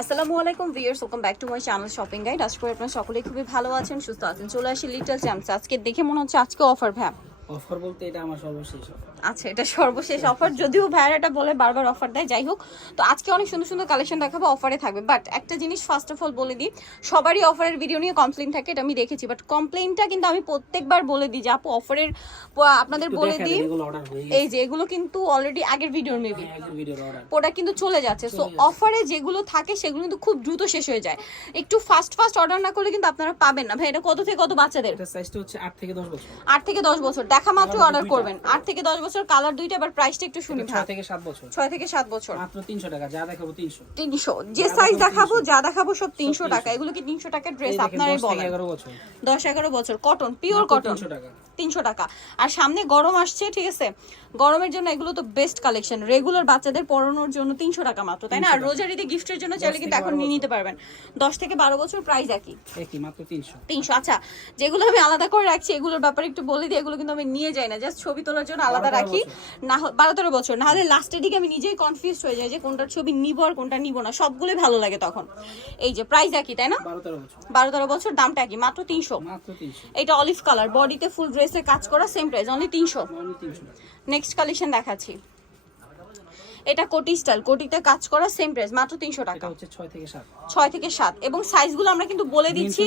আসসালামু আলাইকুম viewers welcome back to my channel shopping guide. আজকে করে আপনারা সকলেই খুবই ভালো আছেন, সুস্থ আছেন। চলে আসি লিটল চ্যাম্পস। আজকে দেখে মনে হচ্ছে আজকে অফার ভ্যাপ অফার বলতে এটা আমার সর্বশেষ offer। আচ্ছা এটা সর্বশেষ অফার যদিও ভাইয়ার এটা বলে বারবার অফার দেয় যাই হোক। তো আজকে অনেক সুন্দর সুন্দর কালেকশন দেখাবো অফারে থাকবে। বাট একটা জিনিস ফার্স্ট অফ অল বলে দিই সবারই অফারের ভিডিও নিয়ে কমপ্লেন থাকে এটা আমি দেখেছি। বাট কমপ্লেনটা কিন্তু আমি প্রত্যেকবার বলে দিই যে আপু অফারের আপনাদের বলে দিই। এই যে এগুলো কিন্তু অলরেডি আগের ভিডিওর মেবি প্রোডাক্ট কিন্তু চলে যাচ্ছে। সো অফারে যেগুলো থাকে সেগুলো কিন্তু খুব দ্রুত শেষ হয়ে যায়। একটু ফাস্ট ফাস্ট অর্ডার না করলে কিন্তু আপনারা পাবেন না। ভাই এটা কত থেকে কত বাচ্চাদের? সাইজটা হচ্ছে 8 থেকে 10 বছর। আট থেকে দশ বছর। দেখা মাত্র অর্ডার করবেন। আট থেকে দশ বছর কালার দুইটা এবার প্রাইসটা একটু শুনি 6 থেকে। 7 বছর। ছয় থেকে সাত বছর। মাত্র 300 টাকা যা দেখাবো 300 তিনশো। যে সাইজ দেখাবো যা দেখাবো সব তিনশো টাকা। এগুলো কি তিনশো টাকার ড্রেস দেখেন আপনারাই বলেন? 11 বছর। দশ এগারো বছর। কটন পিওর কটন 300 টাকা। তিনশো টাকা। আর সামনে গরম আসছে ঠিক আছে? গরমের জন্য এগুলো তো বেস্ট কালেকশন রেগুলার বাচ্চাদের পরানোর জন্য তিনশো টাকা মাত্র তাই না? আর রোজারিতে গিফটের জন্য চাইলে কিন্তু এখন নিয়ে নিতে পারবেন। দশ থেকে বারো বছর প্রাইস একই। মাত্র 300 তিনশো। আচ্ছা যেগুলো আমি আলাদা করে রাখছি এগুলোর ব্যাপারে একটু বলে দিই। এগুলো কিন্তু আমি নিয়ে যাই না জাস্ট ছবি তোলার জন্য আলাদা রাখি। না বারো তেরো বছর না হলে লাস্টের দিকে আমি নিজেই কনফিউজ হয়ে যাই যে কোনটার ছবি নিব আর কোনটা নিব না। সবগুলোই ভালো লাগে তখন। এই যে প্রাইস একই তাই না? 12 13 বছর। বারো তেরো বছর দামটা একই মাত্র তিনশো। এটা অলিভ কালার বডিতে ফুল ড্রেসে কাজ করা সেম প্রাইস অনলি তিনশো। অনলি 300 টাকা নেক্সট কালেকশন দেখাচ্ছি। এটা কোটি স্টাইল কোটিতে কাজ করা সেম প্রাইস মাত্র তিনশো টাকা। হচ্ছে 6 থেকে 7 ছয় থেকে সাত। এবং সাইজগুলো আমরা কিন্তু বলে দিচ্ছি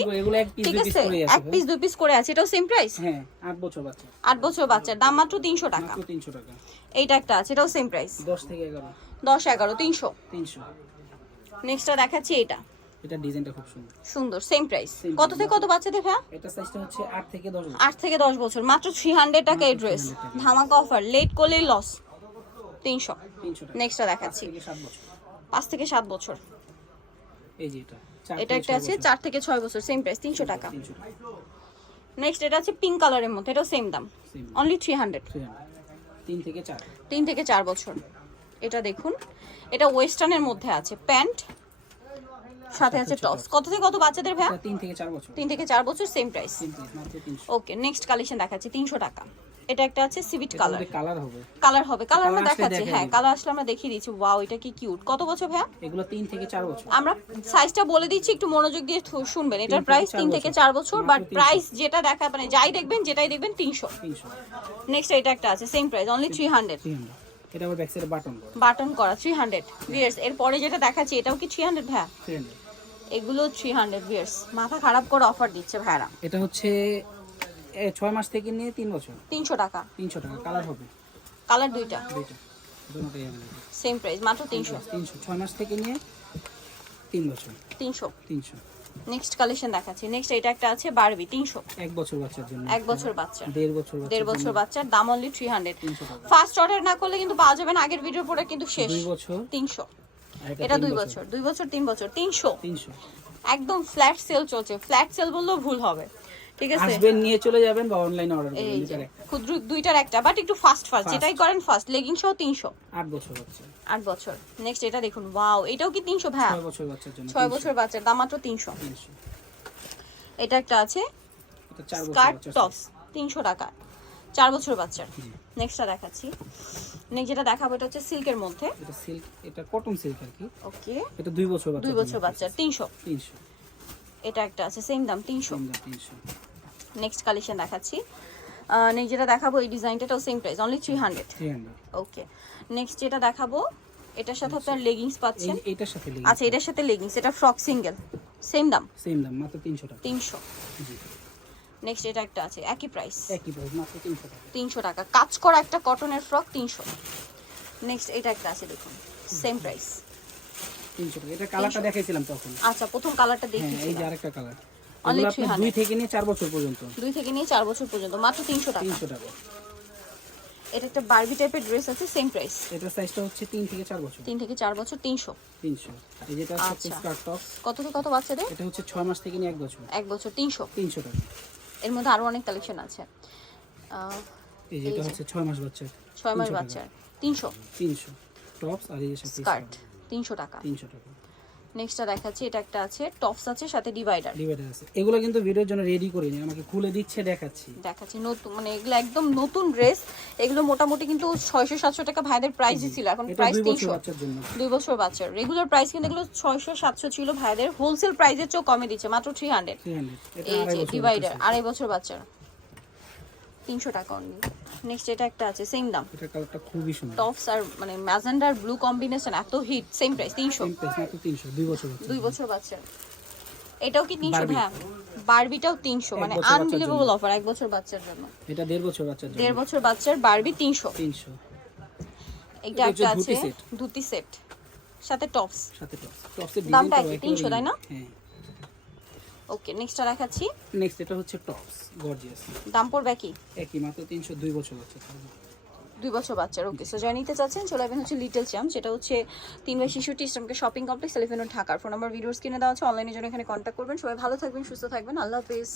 ঠিক আছে? এক পিস দুই পিস করে আছে এটাও সেম প্রাইস হ্যাঁ 8 বছর বাচ্চা। আট বছর বাচ্চার দাম মাত্র তিনশো টাকা। 300 টাকা। এইটা একটা আছে এটাও সেম প্রাইস 10 থেকে 11 দশ এগারো তিনশো। 300 নেক্সটটা দেখাচ্ছি এটা এটা ডিজাইনটা খুব সুন্দর। সুন্দর সেম প্রাইস কত থেকে কত বাচ্চাদের হ্যাঁ এটা সাইজটা হচ্ছে 8 থেকে 10 বছর। আট থেকে দশ বছর মাত্র থ্রি হান্ড্রেড টাকা এই ড্রেস ধামাকা অফার লেট করলেই লস তিনশো। নেক্সটটা দেখাচ্ছি। থেকে 7 বছর। পাঁচ থেকে সাত বছর। এই যে এটা এটা একটা আছে চার থেকে ছয় বছর সেম প্রাইস তিনশো টাকা। নেক্সট এটা আছে পিঙ্ক কালারের মধ্যে এটাও সেম দাম। অনলি থ্রি হান্ড্রেড তিন থেকে চার। তিন থেকে চার বছর। এটা দেখুন। এটা ওয়েস্টার্নের মধ্যে আছে প্যান্ট। সাথে আছে টপস কত থেকে কত বাচ্চাদের এটা তিন থেকে চার বছর। তিন থেকে চার বছর same price okay next collection দেখাচ্ছি তিনশো টাকা। এটা একটা আছে সিভিট কালার কালার হবে কালার হবে। কালার আমরা দেখাচ্ছি। হ্যাঁ কালার আসলে আমরা দেখিয়ে দিচ্ছি। ওয়াও এটা কি কিউট কত বছর ভাইয়া? এগুলো তিন থেকে চার বছর। আমরা সাইজটা বলে দিচ্ছি একটু মনোযোগ দিয়ে শুনবেন। এটার প্রাইস চার তিন থেকে বছর। চার বছর বাট প্রাইস যেটা দেখা মানে যাই দেখবেন যেটাই দেখবেন তিনশো। তিনশো। নেক্সট এটা একটা আছে same price only three hundred three hundred এটা আবার ব্যাক সাইডে বাটন করা। বাটন করা থ্রি হান্ড্রেড ভিয়ার্স এরপরে যেটা দেখাচ্ছি এটাও কি থ্রি হান্ড্রেড ভাইয়া? থ্রি হান্ড্রেড এগুলো থ্রি হান্ড্রেড ভিয়ার্স মাথা খারাপ করে অফার দিচ্ছে ভাইয়ারা। এটা হচ্ছে ছয় মাস থেকে নিয়ে তিন বছর? তিনশো টাকা। তিনশো টাকা। কালার হবে? কালার দুইটা। দুইটা। দুটোটাই সেম প্রাইস মাত্র তিনশো। তিনশো ছয় মাস থেকে নিয়ে তিন বছর। তিনশো। তিনশো। নেক্সট কালেকশন দেখাচ্ছি। নেক্সট এটা একটা আছে বারবি তিনশো। এক বছর বাচ্চার জন্য। এক বছর বাচ্চা দেড় বছর দেড় বছর বাচ্চার দাম অনলি থ্রি হান্ড্রেড তিনশো টাকা। ফার্স্ট অর্ডার না করলে কিন্তু পাওয়া যাবে না আগের ভিডিওর পরে কিন্তু শেষ। বছর। তিনশো। আর এটা তিন দুই বছর। দুই বছর তিন বছর তিনশো। তিনশো। একদম ফ্ল্যাট সেল চলছে। ফ্ল্যাট সেল বললেও ভুল হবে। ঠিক আছে? আসবেন নিয়ে চলে যাবেন বা অনলাইনে অর্ডার করবেন। ক্ষুদ্র দুইটার একটা বাট একটু ফাস্ট ফাস্ট যেটাই করেন ফার্স্ট লেগিং সহ তিনশো। আট বছর বাচ্চা। আট বছর। নেক্সট এটা দেখুন ওয়াও এটাও কি তিনশো ভাইয়া? ছয় বছর বাচ্চার জন্য ছয় বছর বাচ্চার দাম মাত্র তিনশো। তিনশো। এটা একটা আছে এটা চার বছর স্কার্ট বাচ্চা টপস তিনশো টাকা। চার বছর বাচ্চার। নেক্সটটা দেখাচ্ছি। নেক্সট যেটা দেখাবো এটা হচ্ছে সিল্কের মধ্যে। এটা সিল্ক এটা কটন সিল্ক আর কি। ওকে এটা দুই বছর বাচ্চা দুই বছর বাচ্চার তিনশো। তিনশো। এটা একটা আছে সেম দাম তিনশো। নেক্সট কালেকশন দেখাচ্ছি। নেক্সট যেটা দেখাবো এই ডিজাইনটাও same price only three hundred okay next যেটা দেখাবো এটার সাথে আপনার লেগিংস পাচ্ছেন। এইটার সাথে আচ্ছা এটার সাথে লেগিংস এটা ফ্রক সিঙ্গেল সেম দাম? সেম দাম মাত্র তিনশো টাকা। তিনশো। জি। নেক্সট এটা একটা আছে একই প্রাইস একই প্রাইস মাত্র তিনশো টাকা। তিনশো টাকা। কাজ করা একটা কটনের ফ্রক তিনশো। নেক্সট এটা একটা আছে দেখুন সেম প্রাইস তিনশো টাকা। এটা কালারটা দেখাইছিলাম তখন। আচ্ছা প্রথম কালারটা হ্যাঁ এই যে আরেকটা কালার। 300 দুই থেকে নিয়ে চার বছর পর্যন্ত। দুই থেকে নিয়ে চার বছর পর্যন্ত মাত্র তিনশো টাকা। তিনশো টাকা। এটা একটা বারবি টাইপের ড্রেস আছে সেম প্রাইস এটার সাইজটা হচ্ছে তিন থেকে চার বছর। তিন থেকে চার বছর তিনশো। তিনশো। এই যেটা হচ্ছে আচ্ছা। স্কার্ট টপ কত থেকে কত বাচ্চাদের? এটা হচ্ছে ছয় মাস থেকে নিয়ে এক বছর। এক বছর তিনশো। তিনশো টাকা। এর মধ্যে আরও অনেক কালেকশন আছে। এই যেটা হচ্ছে ছয় মাস বাচ্চা ছয় মাস 300 টাকা। বাচ্চার। তিনশো। তিনশো। টপস আর এই সাথে স্কার্ট তিনশো টাকা। তিনশো টাকা। নেক্সটটা দেখাচ্ছি এটা একটা আছে টপস আছে সাথে ডিভাইডার ডিভাইডার আছে। এগুলো কিন্তু ভিডিওর জন্য রেডি করিনি আমাকে খুলে দিচ্ছে দেখাচ্ছি। দেখাচ্ছি নতুন মানে এগুলো একদম নতুন ড্রেস এগুলো মোটামুটি কিন্তু ছয়শো সাতশো টাকা ভাইদের প্রাইসই ছিল এখন প্রাইস দুই বছর তিনশো। বাচ্চার জন্য। দুই বছর বাচ্চার। রেগুলার প্রাইস কিন্তু এগুলো ছয়শো সাতশো ছিল ভাইদের। হোলসেল প্রাইসের চেয়েও কমে দিচ্ছে মাত্র থ্রি হান্ড্রেড থ্রি হান্ড্রেড এটা এই যে ডিভাইডার আড়াই বছর বাচ্চার। তিনশো টাকা অনলি নেক্সট এটা একটা আছে সেম দাম। এটা কালারটা খুবই সুন্দর। টপস আর মানে ম্যাজেন্ডার ব্লু কম্বিনেশন এত হিট সেম প্রাইস তিনশো। সেম প্রাইস মাত্র তিনশো দুই বছর বাচ্চা। দুই বছর বাচ্চার এটাও কি তিনশো। হ্যাঁ বারবিটাও তিনশো এক মানে আনবিলিভেবল অফার এক বছর বাচ্চার জন্য। এটা দেড় বছর বাচ্চার জন্য। দেড় বছর বাচ্চার বারবি তিনশো। তিনশো। এটা একটা আছে ধুতি সেট সাথে টপস সাথে টপস টপসের দামটা একই, 300 তাই না? হ্যাঁ। ওকে নেক্সটটা দেখাচ্ছি। নেক্সট এটা হচ্ছে টপস গর্জিয়াস দাম পড়বে কি? একই মাত্র তিনশো দুই বছর বাচ্চা। দুই বছর বাচ্চার ওকে সো জয় নিতে চাচ্ছেন চলে আসবেন হচ্ছে লিটল চ্যাম যেটা হচ্ছে তিন বাই শিশুটি ইসলামকে শপিং কমপ্লেক্স এলিফেন্ট ঢাকার। ফোন নাম্বার ভিডিওস কিনে দেওয়া আছে অনলাইনের জন্য এখানে কন্ট্যাক্ট করবেন। সবাই ভালো থাকবেন সুস্থ থাকবেন। আল্লাহ হাফিজ।